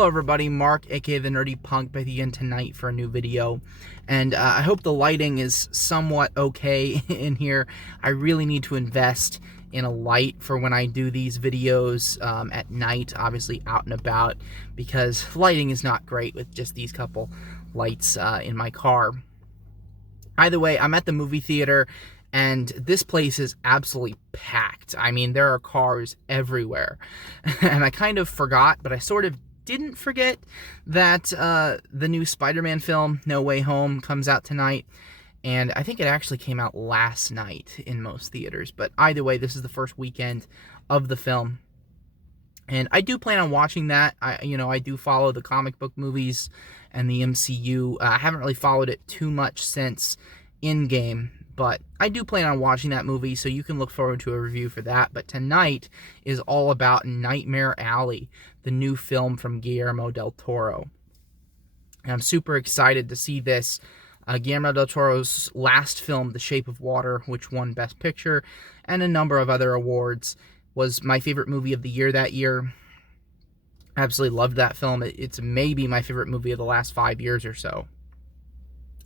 Hello everybody, Mark, aka The Nerdy Punk, back again tonight for a new video, and I hope the lighting is somewhat okay in here. I really need to invest in a light for when I do these videos at night, obviously out and about, because lighting is not great with just these couple lights in my car. Either way, I'm at the movie theater, and this place is absolutely packed. I mean, there are cars everywhere, and I kind of forgot, but I sort of didn't forget that the new Spider-Man film, No Way Home, comes out tonight, and I think it actually came out last night in most theaters, but either way, this is the first weekend of the film, and I do plan on watching that. I do follow the comic book movies and the MCU. I haven't really followed it too much since Endgame, but I do plan on watching that movie, so you can look forward to a review for that. But tonight is all about Nightmare Alley, the new film from Guillermo del Toro. And I'm super excited to see this. Guillermo del Toro's last film, The Shape of Water, which won Best Picture and a number of other awards, was my favorite movie of the year that year. I absolutely loved that film. It's maybe my favorite movie of the last 5 years or so.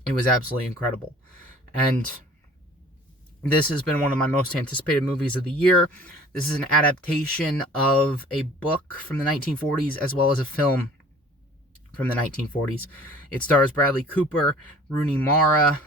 It was absolutely incredible. And this has been one of my most anticipated movies of the year. This is an adaptation of a book from the 1940s as well as a film from the 1940s. It stars Bradley Cooper, Rooney Mara,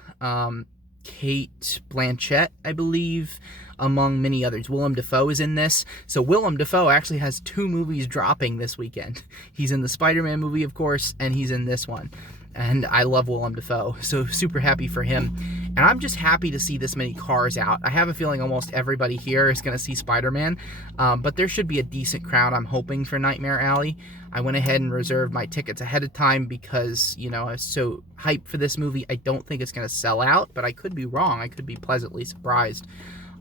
Cate Blanchett, I believe, among many others. Willem Dafoe is in this. So Willem Dafoe actually has 2 movies dropping this weekend. He's in the Spider-Man movie, of course, and he's in this one. And I love Willem Dafoe, so super happy for him. And I'm just happy to see this many cars out. I have a feeling almost everybody here is going to see Spider-Man, but there should be a decent crowd, I'm hoping, for Nightmare Alley. I went ahead and reserved my tickets ahead of time because, I was so hyped for this movie. I don't think it's going to sell out, but I could be wrong. I could be pleasantly surprised.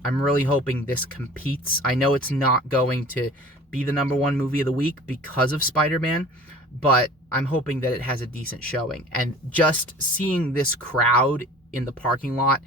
I'm really hoping this competes. I know it's not going to be the #1 movie of the week because of Spider-Man, but I'm hoping that it has a decent showing. And just seeing this crowd in the parking lot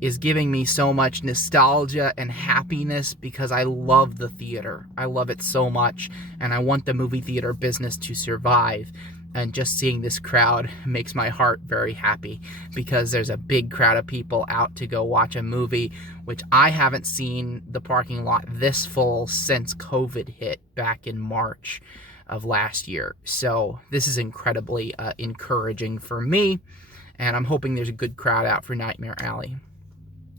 is giving me so much nostalgia and happiness because I love the theater. I love it so much, and I want the movie theater business to survive. And just seeing this crowd makes my heart very happy because there's a big crowd of people out to go watch a movie, which I haven't seen the parking lot this full since COVID hit back in March of last year. So this is incredibly encouraging for me, and I'm hoping there's a good crowd out for Nightmare Alley.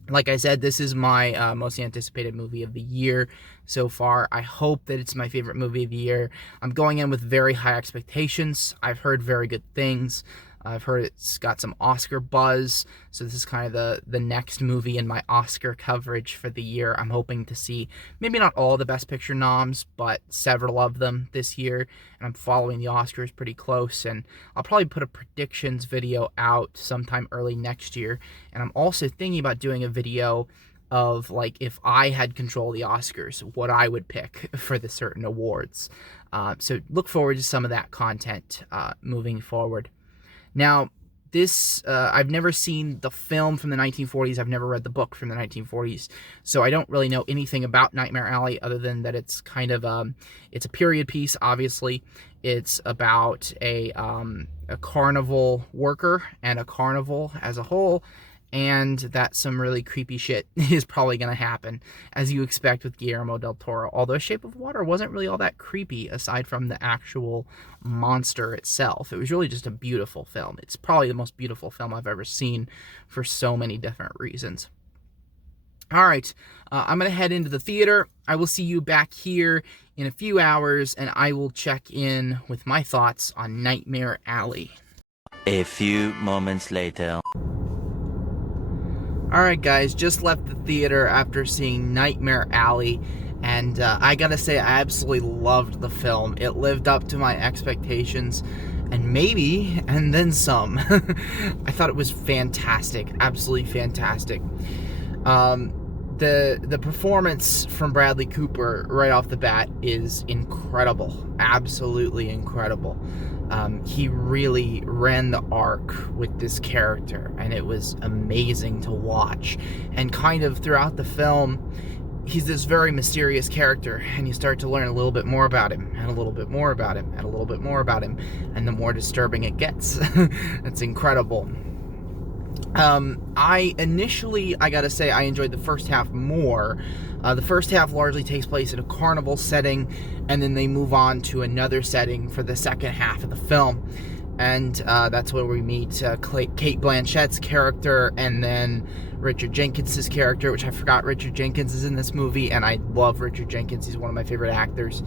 Like I said, this is my most anticipated movie of the year so far. I hope that it's my favorite movie of the year. I'm going in with very high expectations. I've heard very good things. I've heard it's got some Oscar buzz, so this is kind of the next movie in my Oscar coverage for the year. I'm hoping to see maybe not all the Best Picture noms, but several of them this year, and I'm following the Oscars pretty close, and I'll probably put a predictions video out sometime early next year, and I'm also thinking about doing a video of, like, if I had control of the Oscars, what I would pick for the certain awards. So look forward to some of that content moving forward. Now, this, I've never seen the film from the 1940s. I've never read the book from the 1940s, so I don't really know anything about Nightmare Alley other than that it's kind of, it's a period piece, obviously. It's about a carnival worker and a carnival as a whole, and that some really creepy shit is probably going to happen, as you expect with Guillermo del Toro. Although Shape of Water wasn't really all that creepy, aside from the actual monster itself. It was really just a beautiful film. It's probably the most beautiful film I've ever seen for so many different reasons. Alright, I'm going to head into the theater. I will see you back here in a few hours, and I will check in with my thoughts on Nightmare Alley. A few moments later. Alright guys, just left the theater after seeing Nightmare Alley, and I gotta say, I absolutely loved the film. It lived up to my expectations, and then some. I thought it was fantastic, absolutely fantastic. The performance from Bradley Cooper right off the bat is incredible, absolutely incredible. He really ran the arc with this character, and it was amazing to watch. And kind of throughout the film, he's this very mysterious character, and you start to learn a little bit more about him, and a little bit more about him, and a little bit more about him, and the more disturbing it gets. It's incredible. I gotta say, I enjoyed the first half more. The first half largely takes place in a carnival setting, and then they move on to another setting for the second half of the film. And that's where we meet Cate Blanchett's character, and then Richard Jenkins' character, which I forgot Richard Jenkins is in this movie, and I love Richard Jenkins. He's one of my favorite actors.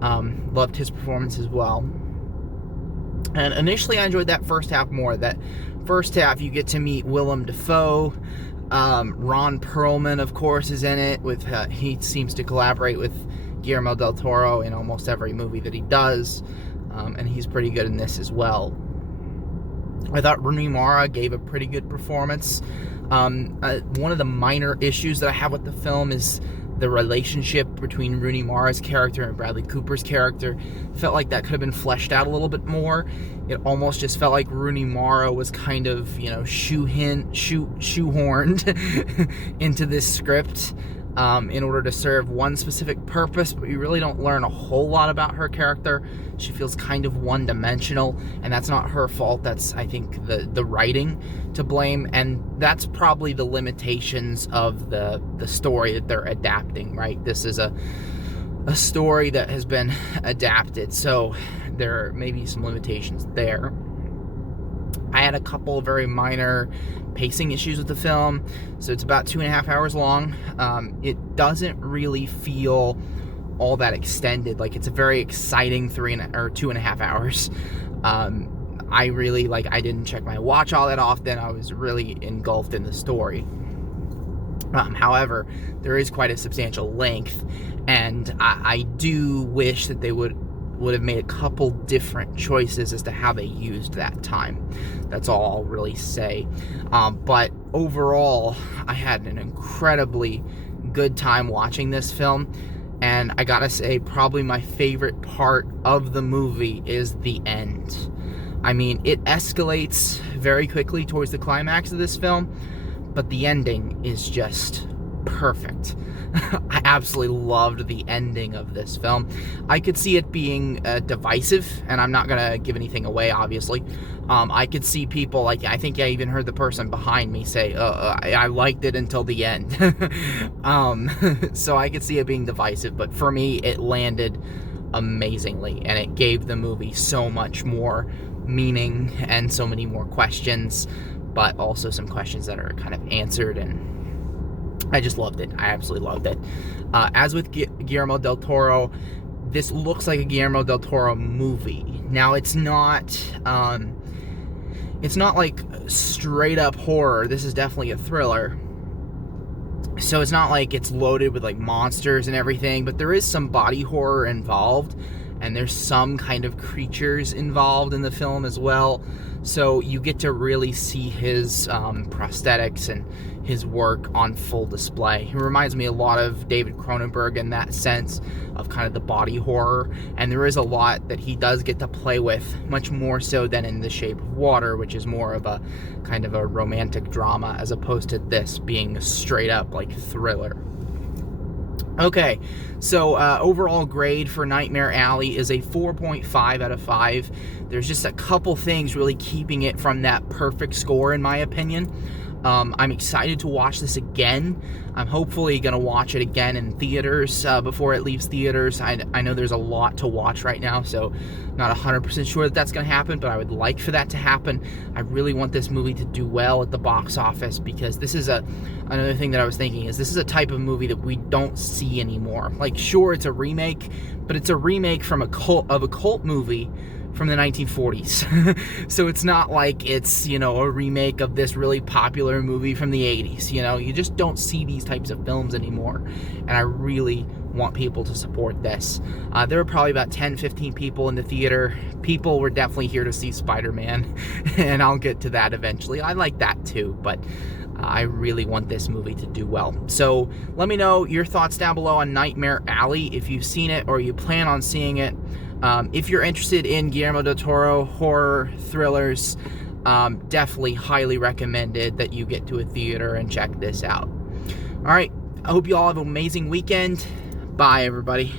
Loved his performance as well. And initially I enjoyed that first half more. That first half, you get to meet Willem Dafoe. Ron Perlman, of course, is in it. He seems to collaborate with Guillermo del Toro in almost every movie that he does. And he's pretty good in this as well. I thought Rooney Mara gave a pretty good performance. One of the minor issues that I have with the film is the relationship between Rooney Mara's character and Bradley Cooper's character. Felt like that could have been fleshed out a little bit more. It almost just felt like Rooney Mara was kind of, shoehorned into this script in order to serve one specific purpose, but you really don't learn a whole lot about her character. She feels kind of one-dimensional, and that's not her fault. That's, I think, the writing to blame, and that's probably the limitations of the story that they're adapting, right? This is a story that has been adapted, so there may be some limitations there. I had a couple of very minor pacing issues with the film. So it's about 2.5 hours long. It doesn't really feel all that extended. Like, it's a very exciting 2.5 hours. I really, I didn't check my watch all that often. I was really engulfed in the story. However, there is quite a substantial length, and I do wish that they would have made a couple different choices as to how they used that time. That's all I'll really say. But overall, I had an incredibly good time watching this film, and I gotta say, probably my favorite part of the movie is the end. I mean, it escalates very quickly towards the climax of this film, but the ending is just perfect. I absolutely loved the ending of this film. I could see it being divisive, and I'm not going to give anything away, obviously. I could see people, I think I even heard the person behind me say, I liked it until the end. So I could see it being divisive, but for me, it landed amazingly, and it gave the movie so much more meaning and so many more questions, but also some questions that are kind of answered, and I just loved it. I absolutely loved it. As with Guillermo del Toro, this looks like a Guillermo del Toro movie. Now, it's not like straight up horror. This is definitely a thriller. So it's not like it's loaded with monsters and everything, but there is some body horror involved, and there's some kind of creatures involved in the film as well. So you get to really see his prosthetics and his work on full display. He reminds me a lot of David Cronenberg in that sense of kind of the body horror, and there is a lot that he does get to play with, much more so than in The Shape of Water, which is more of a kind of a romantic drama, as opposed to this being a straight up thriller. Okay, so overall grade for Nightmare Alley is a 4.5 out of 5. There's just a couple things really keeping it from that perfect score, in my opinion. I'm excited to watch this again. I'm hopefully going to watch it again in theaters before it leaves theaters. I know there's a lot to watch right now, so not 100% sure that that's going to happen, but I would like for that to happen. I really want this movie to do well at the box office, because this is another thing that I was thinking is this is a type of movie that we don't see anymore. Sure, it's a remake, but it's a remake from a cult movie from the 1940s. So it's not like it's, a remake of this really popular movie from the 80s. You just don't see these types of films anymore, and I really want people to support this. There were probably about 10-15 people in the theater. People were definitely here to see Spider-Man, and I'll get to that eventually. I like that too, but I really want this movie to do well. So let me know your thoughts down below on Nightmare Alley, if you've seen it or you plan on seeing it. If you're interested in Guillermo del Toro horror thrillers, definitely highly recommended that you get to a theater and check this out. Alright, I hope you all have an amazing weekend. Bye, everybody.